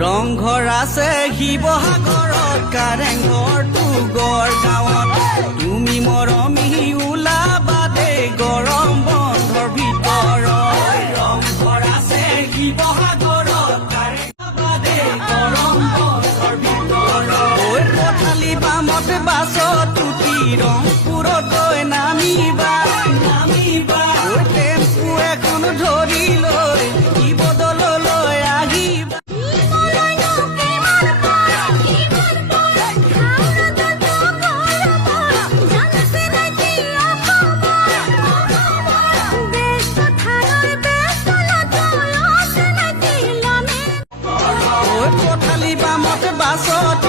ৰংঘৰ আছে শিৱসাগৰত কাৰেংঘৰটো গড়গাঁৱত তুমি মৰমি ওলাবা দেই গৰম বন্ধৰ ভিতৰত ৰংঘৰ আছে শিৱসাগৰত কাৰেংঘৰবা দেই গৰম বন্ধৰ ভিতৰত ঐ পথালি বামত বাছত উঠি ৰংপুৰত গৈ নামিবা ঐ টেম্পু এখন ধৰি লৈ শিৱদৌললৈ আহিবা পথালি বামত বাছত